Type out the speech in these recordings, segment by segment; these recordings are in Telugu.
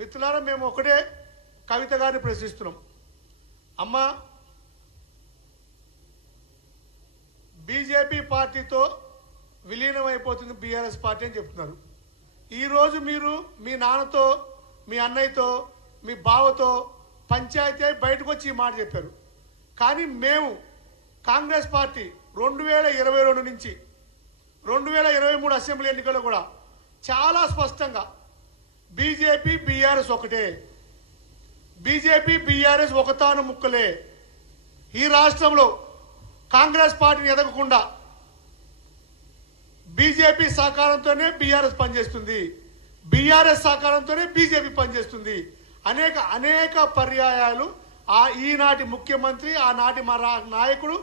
మిత్రులారా, మేము ఒకటే కవిత గారిని ప్రశ్నిస్తున్నాం. అమ్మ, బీజేపీ పార్టీతో విలీనం అయిపోతుంది బీఆర్ఎస్ పార్టీ అని చెప్తున్నారు. ఈరోజు మీరు మీ నాన్నతో, మీ అన్నయ్యతో, మీ బావతో పంచాయతీ బయటకు వచ్చి ఈ మాట చెప్పారు. కానీ మేము కాంగ్రెస్ పార్టీ 2022 నుంచి 2023 అసెంబ్లీ ఎన్నికల్లో కూడా చాలా స్పష్టంగా బీజేపీ బీఆర్ఎస్ ఒకటే, బీజేపీ బీఆర్ఎస్ ఒకతాను ముక్కలే. ఈ రాష్ట్రంలో కాంగ్రెస్ పార్టీని ఎదగకుండా బీజేపీ సహకారంతోనే బీఆర్ఎస్ పనిచేస్తుంది, బీఆర్ఎస్ సహకారంతోనే బీజేపీ పనిచేస్తుంది. అనేక పర్యాయాలు ఈనాటి ముఖ్యమంత్రి, ఆనాటి మా నాయకుడు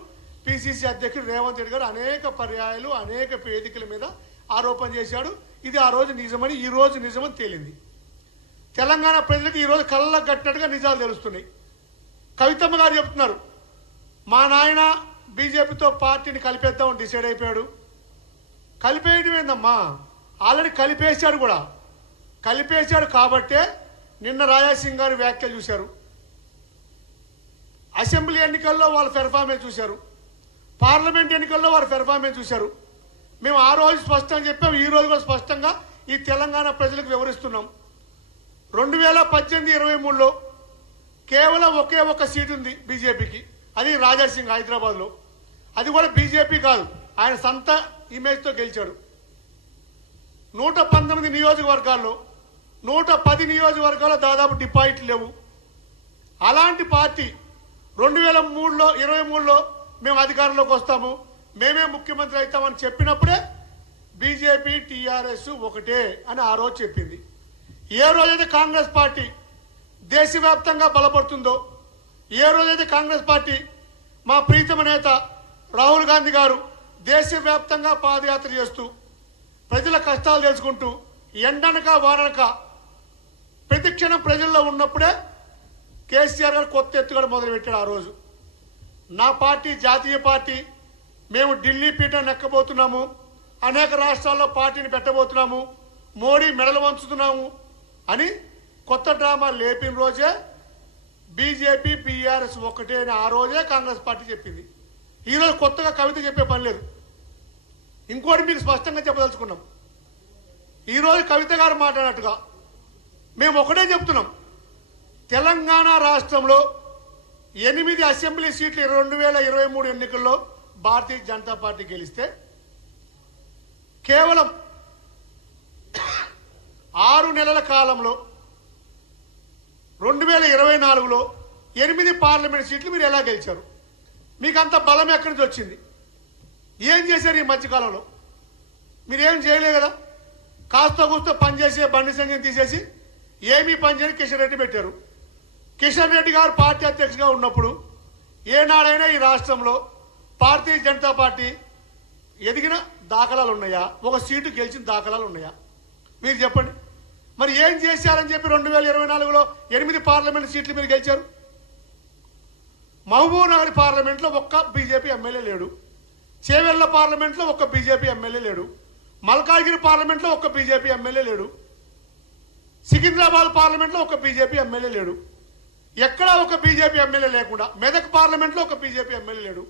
పిసిసి అధ్యక్షుడు రేవంత్ రెడ్డి గారు అనేక పర్యాయాలు అనేక వేదికల మీద ఆరోపణ చేశాడు. ఇది ఆ రోజు నిజమని, ఈ రోజు నిజమని తేలింది. తెలంగాణ ప్రజలకు ఈరోజు కళ్ళకు కట్టినట్టుగా నిజాలు తెలుస్తున్నాయి. కవితమ్మ గారు చెప్తున్నారు, మా నాయన బీజేపీతో పార్టీని కలిపేద్దామని డిసైడ్ అయిపోయాడు. కలిపేయడం ఏందమ్మా, ఆల్రెడీ కలిపేశాడు కూడా. కలిపేశాడు కాబట్టే నిన్న రాజాసింగ్ గారి వ్యాఖ్యలు చూశారు, అసెంబ్లీ ఎన్నికల్లో వాళ్ళ పెర్ఫార్మెన్స్ చూశారు, పార్లమెంట్ ఎన్నికల్లో వారి పెర్ఫార్మెన్స్ చూశారు. మేము ఆ రోజు స్పష్టంగా చెప్పాం, ఈ రోజు కూడా స్పష్టంగా ఈ తెలంగాణ ప్రజలకు వివరిస్తున్నాం. 2018-23లో కేవలం ఒకే ఒక్క సీటు ఉంది బీజేపీకి, అది రాజాసింగ్ హైదరాబాద్లో. అది కూడా బీజేపీ కాదు, ఆయన సొంత ఇమేజ్తో గెలిచాడు. 119 నియోజకవర్గాల్లో 110 నియోజకవర్గాల్లో దాదాపు డిపాజిట్లు లేవు. అలాంటి పార్టీ 2023లో మేము అధికారంలోకి వస్తాము, మేమే ముఖ్యమంత్రి అవుతామని చెప్పినప్పుడే బీజేపీ టీఆర్ఎస్ ఒకటే అని ఆ రోజు చెప్పింది. ఏ రోజైతే కాంగ్రెస్ పార్టీ దేశవ్యాప్తంగా బలపడుతుందో, ఏ రోజైతే కాంగ్రెస్ పార్టీ మా ప్రీతమ నేత రాహుల్ గాంధీ గారు దేశవ్యాప్తంగా పాదయాత్ర చేస్తూ ప్రజల కష్టాలు తెలుసుకుంటూ ఎండనక వాననక ప్రతి క్షణం ప్రజల్లో ఉన్నప్పుడే కేసీఆర్ గారు కొత్త ఎత్తుగడ మొదలుపెట్టాడు. ఆ రోజు నా పార్టీ జాతీయ పార్టీ, మేము ఢిల్లీ పీఠాన్ని ఎక్కబోతున్నాము, అనేక రాష్ట్రాల్లో పార్టీని పెట్టబోతున్నాము, మోడీ మెడలు వంచుతున్నాము అని కొత్త డ్రామా లేపిన రోజే బీజేపీ బీఆర్ఎస్ ఒకటే అని ఆ రోజే కాంగ్రెస్ పార్టీ చెప్పింది. ఈరోజు కొత్తగా కవిత చెప్పే పని లేదు. ఇంకోటి మీకు స్పష్టంగా చెప్పదలుచుకున్నాం, ఈరోజు కవిత గారు మాట్లాడినట్టుగా మేము ఒకటే చెప్తున్నాం, తెలంగాణ రాష్ట్రంలో 8 అసెంబ్లీ సీట్లు 2023 ఎన్నికల్లో భారతీయ జనతా పార్టీ గెలిస్తే కేవలం 6 నెలల కాలంలో 2024లో 8 పార్లమెంట్ సీట్లు మీరు ఎలా గెలిచారు? మీకు అంత బలం ఎక్కడి నుంచి వచ్చింది? ఏం చేశారు ఈ మధ్యకాలంలో? మీరేం చేయలే కదా. కాస్త కూస్త పనిచేసే బండి సంజయ్ తీసేసి ఏమీ పనిచేయని కిషన్ రెడ్డి పెట్టారు. కిషన్ రెడ్డి గారు పార్టీ అధ్యక్షుడిగా ఉన్నప్పుడు ఏనాడైనా ఈ రాష్ట్రంలో భారతీయ జనతా పార్టీ ఎదిగిన దాఖలాలు ఉన్నాయా? ఒక సీటు గెలిచిన దాఖలాలు ఉన్నాయా? మీరు చెప్పండి. మరి ఏం చేశారని చెప్పి 2024లో 8 పార్లమెంట్ సీట్లు మీరు గెలిచారు. మహబూబ్ నగర్ పార్లమెంట్లో ఒక్క బీజేపీ ఎమ్మెల్యే లేడు, చేవెళ్ల పార్లమెంట్లో ఒక్క బీజేపీ ఎమ్మెల్యే లేడు, మల్కాజ్గిరి పార్లమెంట్లో ఒక్క బీజేపీ ఎమ్మెల్యే లేడు, సికింద్రాబాద్ పార్లమెంట్లో ఒక్క బీజేపీ ఎమ్మెల్యే లేడు, ఎక్కడా ఒక బీజేపీ ఎమ్మెల్యే లేకుండా మెదక్ పార్లమెంట్లో ఒక బీజేపీ ఎమ్మెల్యే లేడు,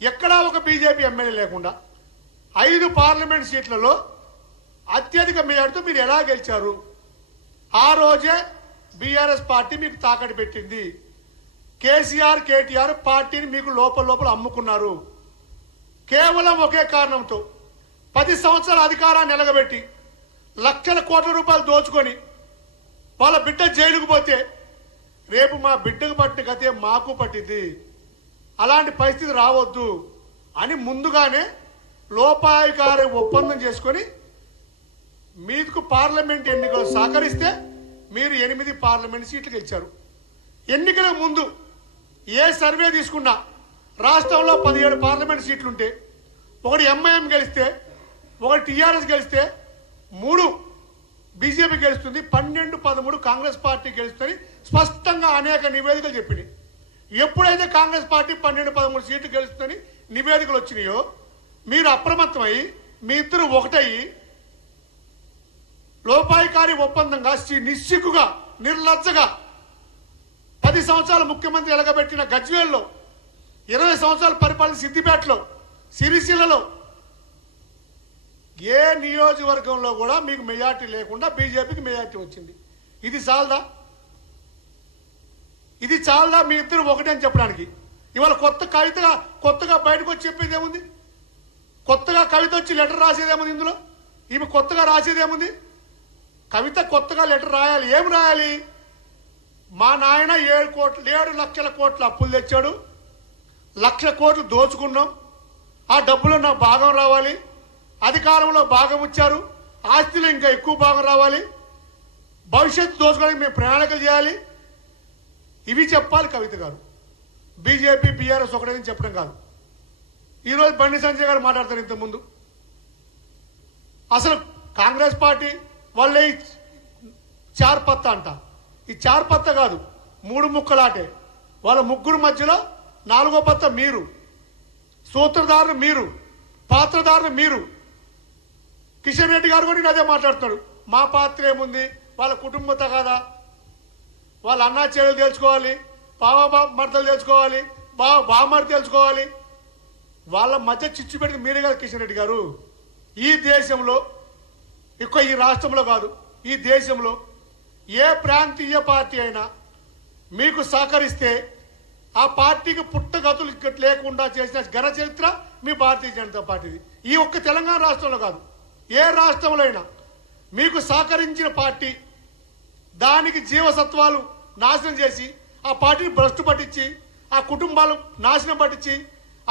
ఎక్కడా ఒక బీజేపీ ఎమ్మెల్యే లేకుండా 5 పార్లమెంట్ సీట్లలో అత్యధిక మెజార్టీతో మీరు ఎలా గెలిచారు? ఆ రోజే బీఆర్ఎస్ పార్టీ మీకు తాకట్టు పెట్టింది. కేసీఆర్ కేటీఆర్ పార్టీని మీకు లోపల అమ్ముకున్నారు. కేవలం ఒకే కారణంతో 10 సంవత్సరాల అధికారాన్ని నిలగబెట్టి లక్షల కోట్ల రూపాయలు దోచుకొని వాళ్ళ బిడ్డ జైలుకు పోతే రేపు మా బిడ్డకు పట్టిన గతే మాకు పట్టింది, అలాంటి పరిస్థితి రావద్దు అని ముందుగానే లోపాయకారి ఒప్పందం చేసుకొని మీకు పార్లమెంట్ ఎన్నికలు సహకరిస్తే మీరు 8 పార్లమెంట్ సీట్లు గెలిచారు. ఎన్నికల ముందు ఏ సర్వే తీసుకున్నా రాష్ట్రంలో 17 పార్లమెంట్ సీట్లుంటే ఒకటి ఎంఐఎం గెలిస్తే, ఒకటి టీఆర్ఎస్ గెలిస్తే, 3 బీజేపీ గెలుస్తుంది, 12-13 కాంగ్రెస్ పార్టీ గెలుస్తుంది స్పష్టంగా అనేక నివేదికలు చెప్పినాయి. ఎప్పుడైతే కాంగ్రెస్ పార్టీ 12-13 సీట్లు గెలుస్తుందని నివేదికలు వచ్చినాయో మీరు అప్రమత్తమై మీ ఇద్దరు ఒకటయ్యి లోపాయికారి ఒప్పందంగా నిస్సిగ్గుగా నిర్లజ్జగా 10 సంవత్సరాలు ముఖ్యమంత్రి ఎలగబెట్టిన గజ్వేల్లో 20 సంవత్సరాలు పరిపాలన సిద్దిపేటలో సిరిసిల్లలో ఏ నియోజకవర్గంలో కూడా మీకు మెజార్టీ లేకుండా బీజేపీకి మెజార్టీ వచ్చింది. ఇది చాలదా? ఇది చాలదా మీ ఇద్దరు ఒకటే అని చెప్పడానికి? ఇవాళ కొత్తగా బయటకు వచ్చి చెప్పేది ఏముంది? కొత్తగా కవిత వచ్చి లెటర్ రాసేదేముంది? ఇందులో ఈమె కొత్తగా రాసేదేముంది? కవిత కొత్తగా లెటర్ రాయాలి. ఏం రాయాలి? మా నాయన 7 లక్షల కోట్ల అప్పులు తెచ్చాడు, 1 లక్ష కోట్లు దోచుకున్నాం, ఆ డబ్బులో నాకు భాగం రావాలి, అధికారంలో భాగం ఇచ్చారు, ఆస్తిలో ఇంకా ఎక్కువ భాగం రావాలి, భవిష్యత్తు దోచుకోవడానికి మేము ప్రణాళికలు చేయాలి. ఇవి చెప్పాలి కవిత గారు. బీజేపీ బీఆర్ఎస్ ఒకటేదని చెప్పడం కాదు. ఈరోజు బండి సంజయ్ గారు మాట్లాడతారు. ఇంతకుముందు అసలు కాంగ్రెస్ పార్టీ వాళ్ళే చార్పత్త అంట. ఈ చార్పత్త కాదు, 3 ముక్కలాటే. వాళ్ళ ముగ్గురు మధ్యలో 4వ పత్త మీరు, సూత్రధారులు మీరు, పాత్రధారులు మీరు. కిషన్ రెడ్డి గారు కూడా అదే మాట్లాడుతున్నాడు. మా పాత్ర ఏముంది? వాళ్ళ కుటుంబ తగాదా, వాళ్ళ అన్నా చెల్లెలు తెలుసుకోవాలి, మర్దలు తెలుసుకోవాలి, బామర్ది తెలుసుకోవాలి. వాళ్ళ మధ్య చిచ్చు పెడితే మీరే కాదు కిషన్ రెడ్డి గారు. ఈ దేశంలో ఈ రాష్ట్రంలో కాదు, ఈ దేశంలో ఏ ప్రాంతీయ పార్టీ అయినా మీకు సహకరిస్తే ఆ పార్టీకి పుట్టగతులు లేకుండా చేసిన ఘన చరిత్ర మీ భారతీయ జనతా పార్టీది. ఈ ఒక్క తెలంగాణ రాష్ట్రంలో కాదు, ఏ రాష్ట్రంలో అయినా మీకు సహకరించిన పార్టీ దానికి జీవసత్వాలు నాశనం చేసి ఆ పార్టీని భ్రష్టు పట్టించి ఆ కుటుంబాలు నాశనం పట్టించి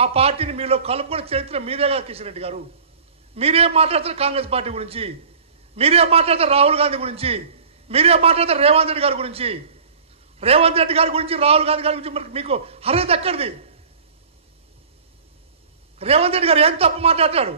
ఆ పార్టీని మీలో కలుపుకునే చరిత్ర మీరేగా కిషన్ రెడ్డి గారు. మీరేం మాట్లాడతారు కాంగ్రెస్ పార్టీ గురించి? మీరేం మాట్లాడతారు రాహుల్ గాంధీ గురించి? మీరేం మాట్లాడతారు రేవంత్ రెడ్డి గారి గురించి? రేవంత్ రెడ్డి గారి గురించి, రాహుల్ గాంధీ గారి గురించి మీకు అర్హత ఎక్కడిది? రేవంత్ రెడ్డి గారు ఏం తప్పు మాట్లాడతాడు?